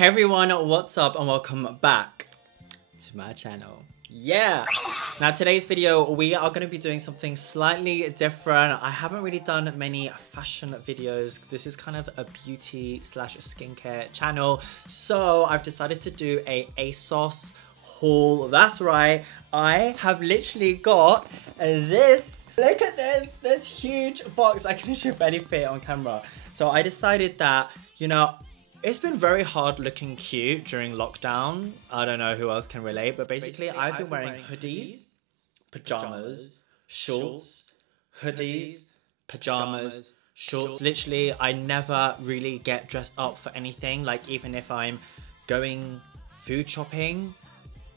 Hey everyone, what's up and welcome back to my channel. Yeah! Now today's video, we are going to be doing something slightly different. I haven't really done many fashion videos. This is kind of a beauty slash skincare channel. So I've decided to do a ASOS haul. That's right. I have literally got this. Look at this huge box. I can literally barely fit it on camera. So I decided that, you know, it's been very hard looking cute during lockdown. I don't know who else can relate, but basically I've been wearing hoodies, pajamas, shorts, hoodies, pajamas, shorts. Literally, I never really get dressed up for anything. Like even if I'm going food shopping,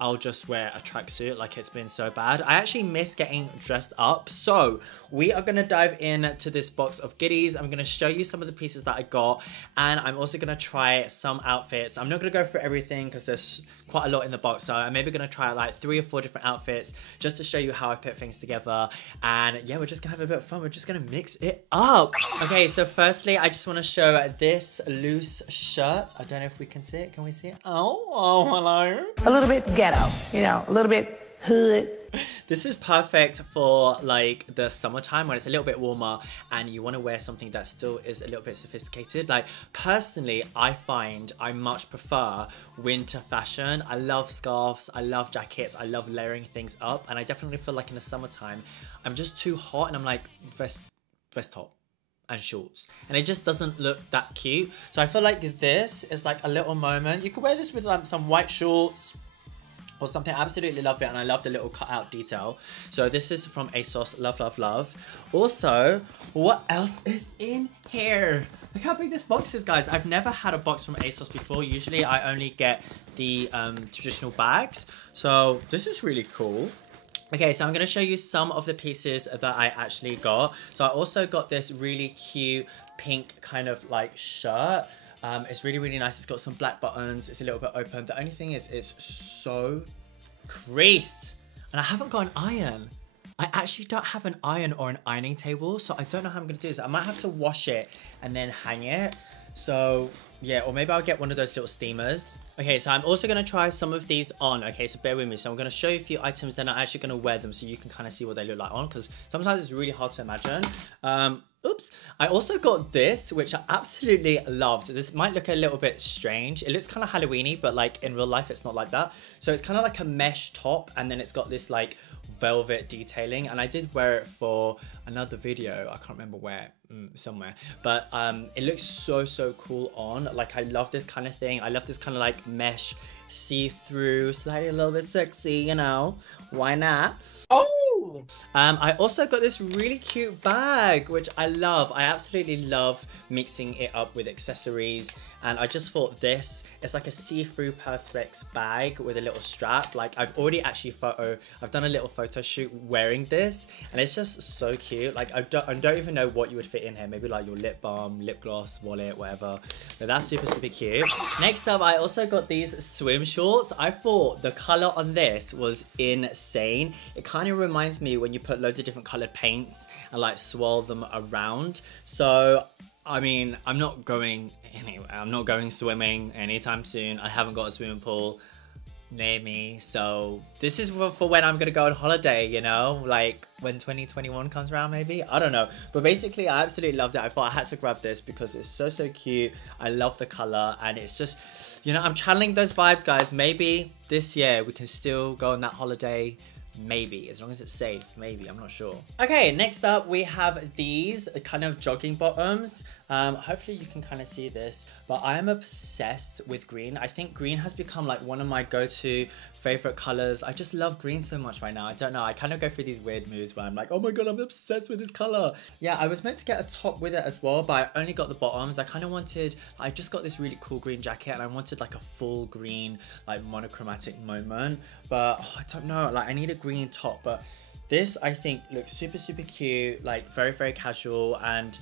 I'll just wear a tracksuit. Like it's been so bad. I actually miss getting dressed up. So we are going to dive into this box of goodies. I'm going to show you some of the pieces that I got. And I'm also going to try some outfits. I'm not going to go through everything because there's quite a lot in the box. So I'm maybe going to try like 3 or 4 different outfits just to show you how I put things together. And yeah, we're just going to have a bit of fun. We're just going to mix it up. Okay, so firstly, I just want to show this loose shirt. I don't know if we can see it. Can we see it? Oh, hello. A little bit ghetto, you know, a little bit hood. This is perfect for like the summertime when it's a little bit warmer and you want to wear something that still is a little bit sophisticated. Like personally, I find I much prefer winter fashion. I love scarves, I love jackets, I love layering things up, and I definitely feel like in the summertime I'm just too hot and I'm like vest top and shorts, and it just doesn't look that cute. So I feel like this is like a little moment. You could wear this with like some white shorts or something. I absolutely love it, and I love the little cutout detail. So this is from ASOS. Love, love, love. Also, what else is in here? Look how big this box is, guys. I've never had a box from ASOS before. Usually I only get the traditional bags. So this is really cool. Okay, so I'm going to show you some of the pieces that I actually got. So I also got this really cute pink kind of like shirt. It's really, really nice. It's got some black buttons. It's a little bit open. The only thing is it's so creased. And I haven't got an iron. I actually don't have an iron or an ironing table. So I don't know how I'm going to do this. I might have to wash it and then hang it. So yeah, or maybe I'll get one of those little steamers. Okay, so I'm also going to try some of these on. Okay, so bear with me. So I'm going to show you a few items, then I'm actually going to wear them so you can kind of see what they look like on, because sometimes it's really hard to imagine. Oops. I also got this, which I absolutely loved. This might look a little bit strange. It looks kind of Halloween-y, but like in real life, it's not like that. So it's kind of like a mesh top, and then it's got this like velvet detailing, and I did wear it for another video. I can't remember where, somewhere, but it looks so cool on. Like I love this kind of thing. I love this kind of like mesh see-through, slightly a little bit sexy, you know, why not? Oh! I also got this really cute bag, which I love. I absolutely love mixing it up with accessories. And I just thought this is like a see-through perspex bag with a little strap. Like I've already actually I've done a little photo shoot wearing this, and it's just so cute. Like I don't even know what you would fit in here. Maybe like your lip balm, lip gloss, wallet, whatever. But that's super cute. Next up, I also got these swim shorts. I thought the color on this was insane. It kind of reminds me when you put loads of different colored paints and like swirl them around. So I mean, I'm not going anywhere. I'm not going swimming anytime soon. I haven't got a swimming pool near me. So this is for when I'm going to go on holiday, you know, like when 2021 comes around, maybe. I don't know. But basically, I absolutely loved it. I thought I had to grab this because it's so cute. I love the color, and it's just, you know, I'm channeling those vibes, guys. Maybe this year we can still go on that holiday. Maybe, as long as it's safe, maybe, I'm not sure. Okay, next up we have these kind of jogging bottoms. Hopefully you can kind of see this, but I am obsessed with green. I think green has become like one of my go-to favorite colors. I just love green so much right now. I don't know, I kind of go through these weird moods where I'm like, oh my god, I'm obsessed with this color. Yeah, I was meant to get a top with it as well, but I only got the bottoms. I just got this really cool green jacket, and I wanted like a full green, like monochromatic moment, but oh, I don't know, like I need a green top. But this I think looks super cute, like very casual, and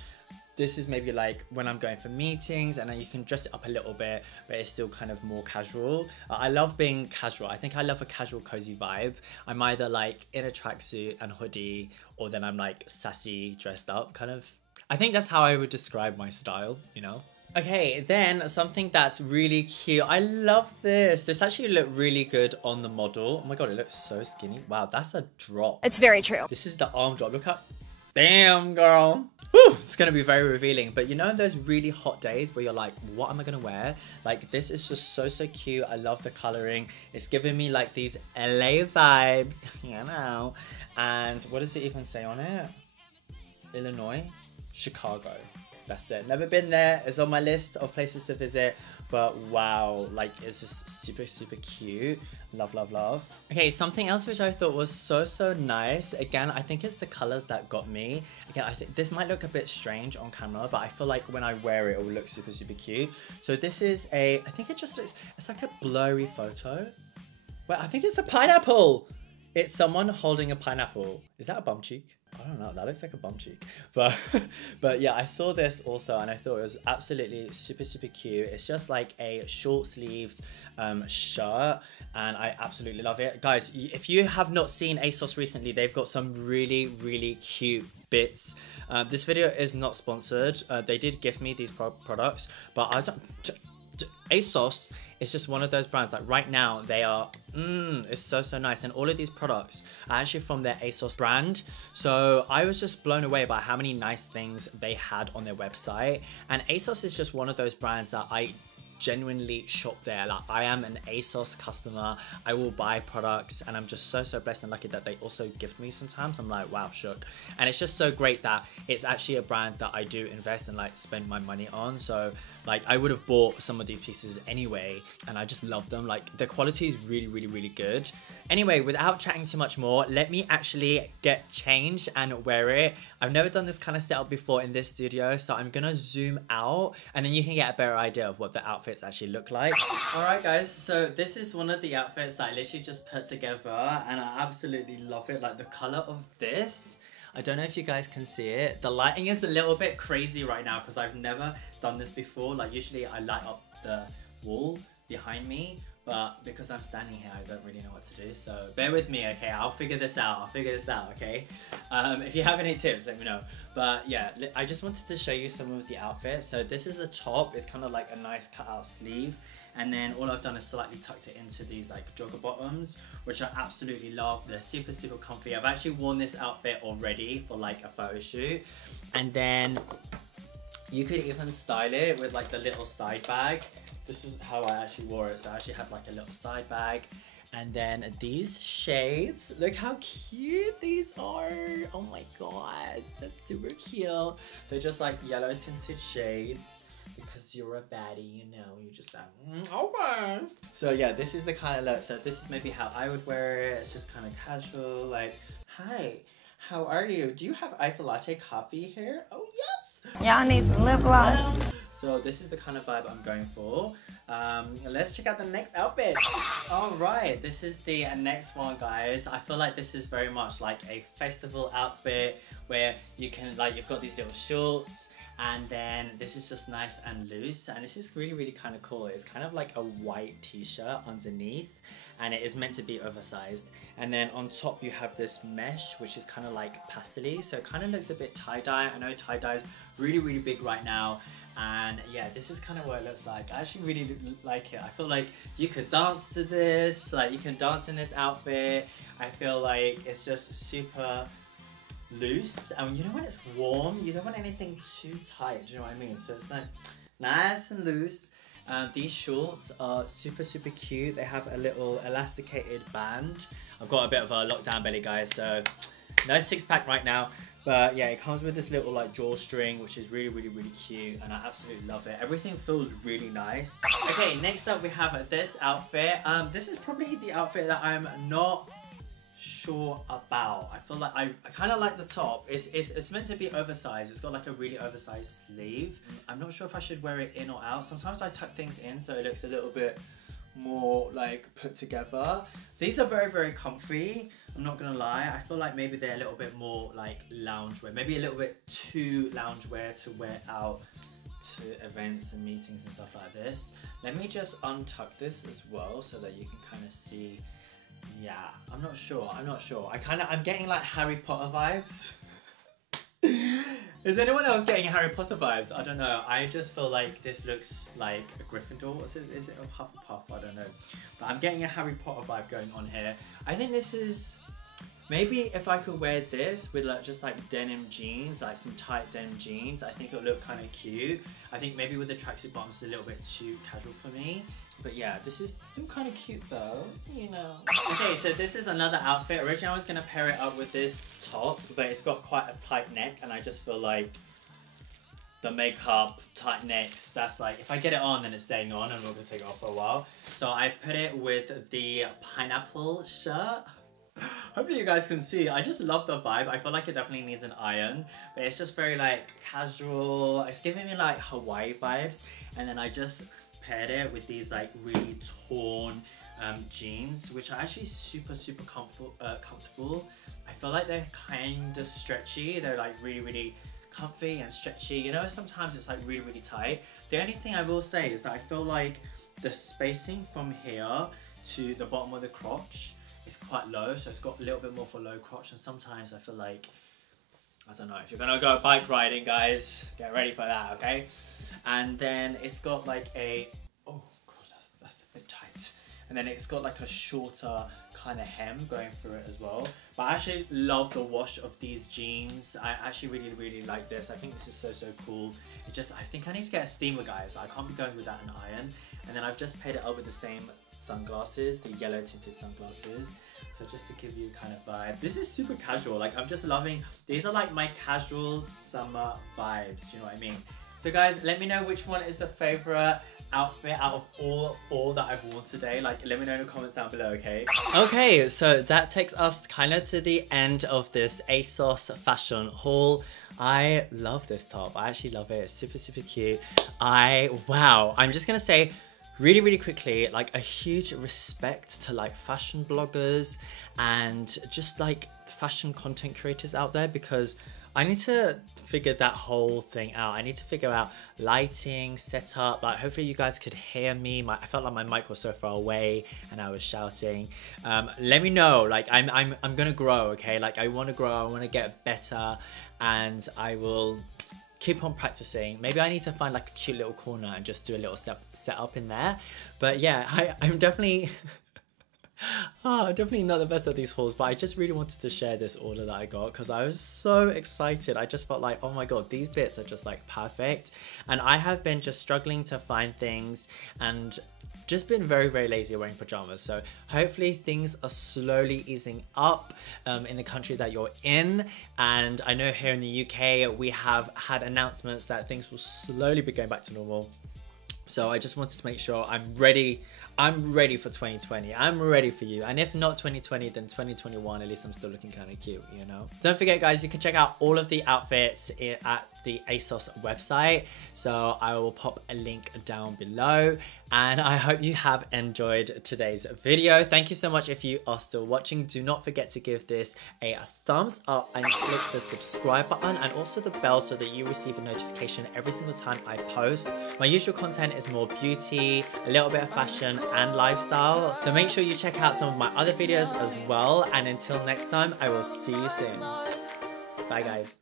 this is maybe like when I'm going for meetings, and then you can dress it up a little bit, but it's still kind of more casual. I love being casual. I think I love a casual cozy vibe. I'm either like in a tracksuit and hoodie, or then I'm like sassy dressed up kind of. I think that's how I would describe my style, you know. Okay, then something that's really cute. I love this. This actually looked really good on the model. Oh my god, it looks so skinny. Wow, that's a drop. It's very true. This is the arm drop. Look up. Damn, girl. Whew, it's gonna be very revealing. But you know those really hot days where you're like, what am I gonna wear? Like, this is just so cute. I love the coloring. It's giving me like these LA vibes, you know. And what does it even say on it? Illinois, Chicago. That's it. Never been there. It's on my list of places to visit. But wow, like, it's just super, super cute. Love, love, love. Okay, something else which I thought was so, so nice. Again, I think it's the colors that got me. Again, I think this might look a bit strange on camera, but I feel like when I wear it, it will look super, super cute. So this is I think it just looks, it's like a blurry photo. Well, I think it's a pineapple. It's someone holding a pineapple. Is that a bum cheek? I don't know, that looks like a bum cheek. But yeah, I saw this also and I thought it was absolutely super, super cute. It's just like a short sleeved shirt and I absolutely love it. Guys, if you have not seen ASOS recently, they've got some really, really cute bits. This video is not sponsored. They did gift me these products, but I don't... ASOS is just one of those brands like right now they are it's so, so nice, and all of these products are actually from their ASOS brand. So I was just blown away by how many nice things they had on their website, and ASOS is just one of those brands that I genuinely shop there. Like, I am an ASOS customer. I will buy products and I'm just so, so blessed and lucky that they also gift me sometimes. I'm like, wow, shook. And it's just so great that it's actually a brand that I do invest and like spend my money on. So like, I would have bought some of these pieces anyway, and I just love them. Like, the quality is really, really, really good. Anyway, without chatting too much more, let me actually get changed and wear it. I've never done this kind of setup before in this studio, so I'm gonna zoom out and then you can get a better idea of what the outfits actually look like. All right, guys, so this is one of the outfits that I literally just put together and I absolutely love it. Like, the color of this, I don't know if you guys can see it. The lighting is a little bit crazy right now because I've never done this before. Like, usually I light up the wall behind me, but because I'm standing here, I don't really know what to do. So bear with me, okay? I'll figure this out. Okay? If you have any tips, let me know. But yeah, I just wanted to show you some of the outfits. So this is a top. It's kind of like a nice cutout sleeve. And then all I've done is slightly tucked it into these like jogger bottoms, which I absolutely love. They're super, super comfy. I've actually worn this outfit already for like a photo shoot. And then you could even style it with like the little side bag. This is how I actually wore it. So I actually had like a little side bag. And then these shades, look how cute these are. Oh my god, that's super cute. They're just like yellow tinted shades. Because you're a baddie, you know, you just like, okay. So yeah, this is the kind of look. So this is maybe how I would wear it. It's just kind of casual, like, hi, how are you? Do you have iced latte coffee here? Oh yes. Y'all need some lip gloss. So this is the kind of vibe I'm going for. Let's check out the next outfit. All right, this is the next one, guys. I feel like this is very much like a festival outfit where you can, like, you've got these little shorts, and then this is just nice and loose, and this is really, really kind of cool. It's kind of like a white t-shirt underneath, and it is meant to be oversized. And then on top you have this mesh, which is kind of like pastel-y, so it kind of looks a bit tie-dye. I know tie-dye is really, really big right now. And yeah, this is kind of what it looks like. I actually really like it. I feel like you could dance to this, like you can dance in this outfit. I feel like it's just super loose, and you know when it's warm, you don't want anything too tight, do you know what I mean? So it's like nice and loose. These shorts are super, super cute. They have a little elasticated band. I've got a bit of a lockdown belly, guys, so no six-pack right now. But yeah, it comes with this little like drawstring, which is really, really, really cute, and I absolutely love it. Everything feels really nice. Okay, next up we have this outfit. This is probably the outfit that I'm not sure about. I feel like I kind of like the top. It's meant to be oversized. It's got like a really oversized sleeve. I'm not sure if I should wear it in or out. Sometimes I tuck things in so it looks a little bit more like put together. These are very, very comfy. I'm not gonna lie. I feel like maybe they're a little bit more like loungewear, maybe a little bit too loungewear to wear out to events and meetings and stuff like this. Let me just untuck this as well so that you can kind of see. Yeah, I'm not sure. I'm getting like Harry Potter vibes. Is anyone else getting Harry Potter vibes? I don't know. I just feel like this looks like a Gryffindor. What's it? Is it a Hufflepuff? I don't know. But I'm getting a Harry Potter vibe going on here. I think this is... Maybe if I could wear this with like just like denim jeans, like some tight denim jeans, I think it'll look kind of cute. I think maybe with the tracksuit bottoms, it's a little bit too casual for me. But yeah, this is still kind of cute though, you know. Okay, so this is another outfit. Originally I was gonna pair it up with this top, but it's got quite a tight neck and I just feel like the makeup, tight necks, that's like, if I get it on then it's staying on and I'm not gonna take it off for a while. So I put it with the pineapple shirt. Hopefully you guys can see, I just love the vibe. I feel like it definitely needs an iron, but it's just very like casual. It's giving me like Hawaii vibes. And then I just paired it with these like really torn jeans, which are actually super comfortable. I feel like they're kind of stretchy. They're like really comfy and stretchy. You know, sometimes it's like really tight. The only thing I will say is that I feel like the spacing from here to the bottom of the crotch is quite low, so it's got a little bit more for low crotch, and sometimes I feel like, I don't know, if you're gonna go bike riding, guys, get ready for that, okay? And then it's got like a, oh god, that's a bit tight. And then it's got like a shorter kind of hem going through it as well. But I actually love the wash of these jeans. I actually really like this. I think this is so cool. It just, I think I need to get a steamer, guys. I can't be going without an iron. And then I've just paired it up with the same sunglasses, the yellow tinted sunglasses. So just to give you kind of vibe. This is super casual. Like, I'm just loving, these are like my casual summer vibes. Do you know what I mean? So guys, let me know which one is the favorite outfit out of all 4 that I've worn today. Like, let me know in the comments down below, okay? Okay, so that takes us kind of to the end of this ASOS fashion haul. I love this top. I actually love it. It's super cute. Wow, I'm just gonna say, really quickly, like a huge respect to like fashion bloggers and just like fashion content creators out there, because I need to figure that whole thing out. I need to figure out lighting, setup. Like, hopefully you guys could hear me. I felt like my mic was so far away and I was shouting. Let me know. Like, I'm gonna grow, okay? Like, I want to grow. I want to get better, and I will keep on practicing. Maybe I need to find like a cute little corner and just do a little set up in there. But yeah, I'm definitely definitely not the best at these hauls, but I just really wanted to share this order that I got because I was so excited. I just felt like, oh my god, these bits are just like perfect. And I have been just struggling to find things and just been very lazy wearing pajamas. So hopefully things are slowly easing up in the country that you're in. And I know here in the UK, we have had announcements that things will slowly be going back to normal. So I just wanted to make sure I'm ready. I'm ready for 2020. I'm ready for you. And if not 2020, then 2021, at least I'm still looking kind of cute, you know? Don't forget, guys, you can check out all of the outfits at the ASOS website. So I will pop a link down below. And I hope you have enjoyed today's video. Thank you so much if you are still watching. Do not forget to give this a thumbs up and click the subscribe button and also the bell so that you receive a notification every single time I post. My usual content is more beauty, a little bit of fashion and lifestyle. So make sure you check out some of my other videos as well. And until next time, I will see you soon. Bye, guys.